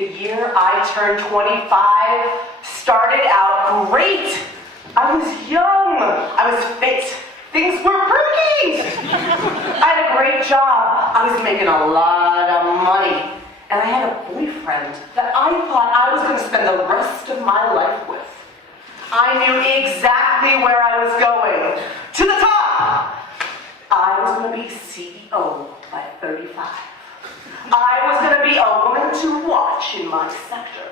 The year I turned 25 started out great. I was young, I was fit, things were perky. I had a great job, I was making a lot of money, and I had a boyfriend that I thought I was going to spend the rest of my life with. I knew exactly where I was going. To the top! I was going to be CEO by 35. I was going to be a woman to watch in my sector.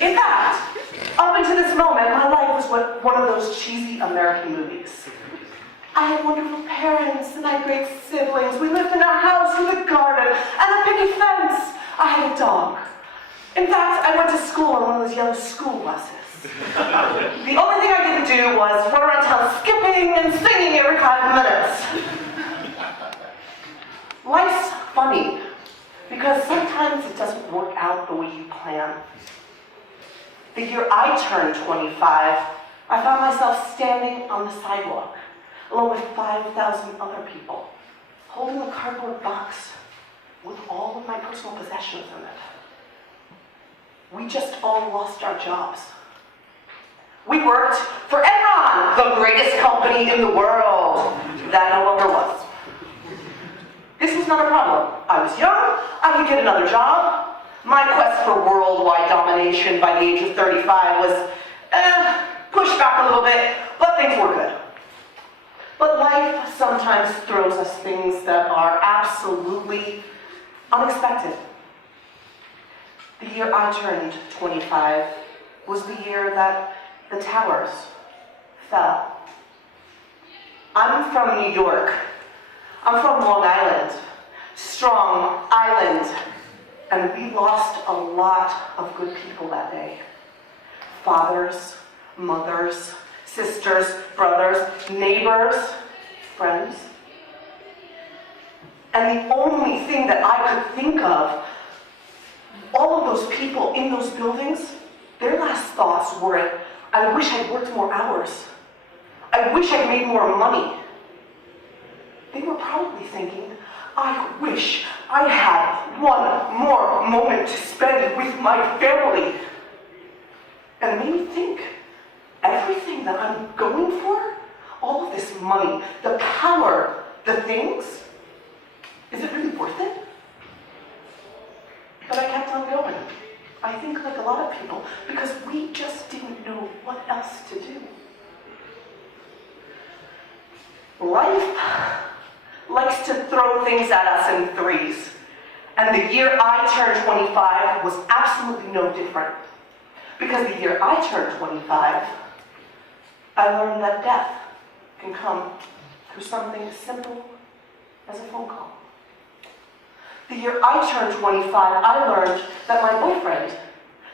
In fact, up until this moment, my life was one of those cheesy American movies. I had wonderful parents, and I had great siblings. We lived in a house with a garden and a picket fence. I had a dog. In fact, I went to school on one of those yellow school buses. The only thing I didn't do was run around town skipping and singing every 5 minutes. Life's funny, because sometimes it doesn't work out the way you plan. The year I turned 25, I found myself standing on the sidewalk, along with 5,000 other people, holding a cardboard box with all of my personal possessions in it. We just all lost our jobs. We worked for Enron, the greatest company in the world. That no longer was. This was not a problem. I was young, I could get another job. My quest for worldwide domination by the age of 35 was pushed back a little bit, but things were good. But life sometimes throws us things that are absolutely unexpected. The year I turned 25 was the year that the towers fell. I'm from New York. I'm from Long Island, Strong Island, and we lost a lot of good people that day. Fathers, mothers, sisters, brothers, neighbors, friends. And the only thing that I could think of, all of those people in those buildings, their last thoughts were, I wish I'd worked more hours. I wish I'd made more money. They were probably thinking, I wish I had one more moment to spend with my family. And it made me think, everything that I'm going for, all of this money, the power, the things, is it really worth it? But I kept on going. I think like a lot of people, because we just didn't know what else to do. Life likes to throw things at us in threes. And the year I turned 25 was absolutely no different. Because the year I turned 25, I learned that death can come through something as simple as a phone call. The year I turned 25, I learned that my boyfriend,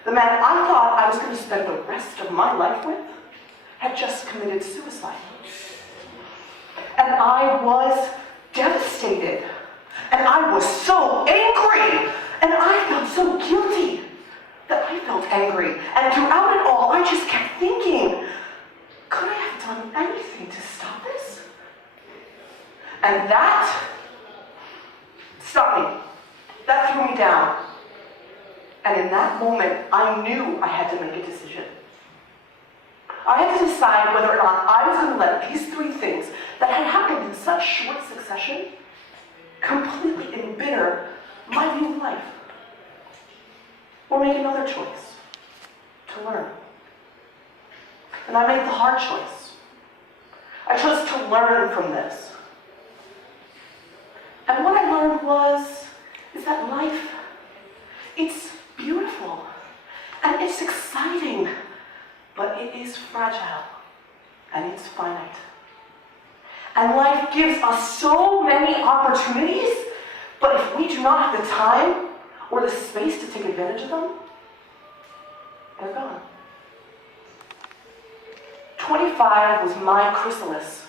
the man I thought I was going to spend the rest of my life with, had just committed suicide. And I was devastated. And I was so angry. And I felt so guilty that I felt angry. And throughout it all, I just kept thinking, could I have done anything to stop this? And that stopped me. That threw me down. And in that moment, I knew I had to make a decision. I had to decide whether or not I was going to let these three things that had happened in such short succession completely embitter my view of life. Or make another choice, to learn. And I made the hard choice. I chose to learn from this. And what I learned is that life, it's beautiful, and it's exciting, but it is fragile, and it's finite. And life gives us so many opportunities, but if we do not have the time or the space to take advantage of them, they're gone. 25 was my chrysalis,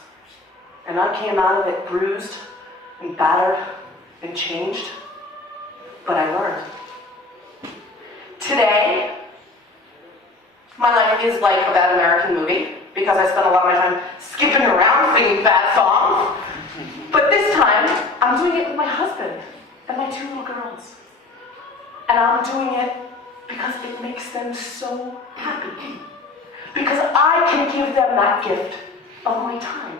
and I came out of it bruised and battered and changed, but I learned. Today, my life is like a bad American movie, because I spent a lot of my time skipping around singing bad songs. But this time, I'm doing it with my husband and my 2 little girls. And I'm doing it because it makes them so happy. Because I can give them that gift of my time.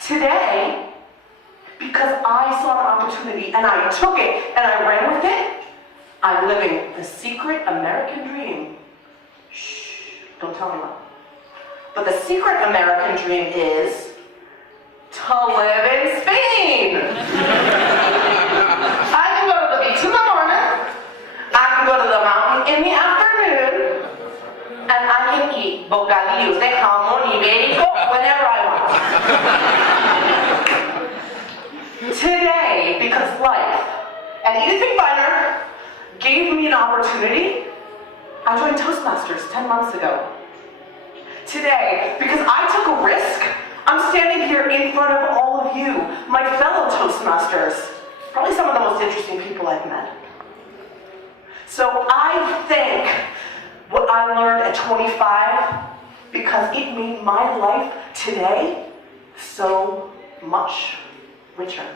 Today, because I saw an opportunity and I took it and I ran with it, I'm living the secret American dream. Shh, don't tell anyone. But the secret American dream is to live in Spain. I can go to the beach in the morning, I can go to the mountain in the afternoon, and I can eat bocadillos de jamón ibérico whenever I want. Today, because life and Edith Finer gave me an opportunity, I joined Toastmasters 10 months ago. Today, because I took a risk, I'm standing here in front of all of you, my fellow Toastmasters, probably some of the most interesting people I've met. So I thank what I learned at 25 because it made my life today so much richer.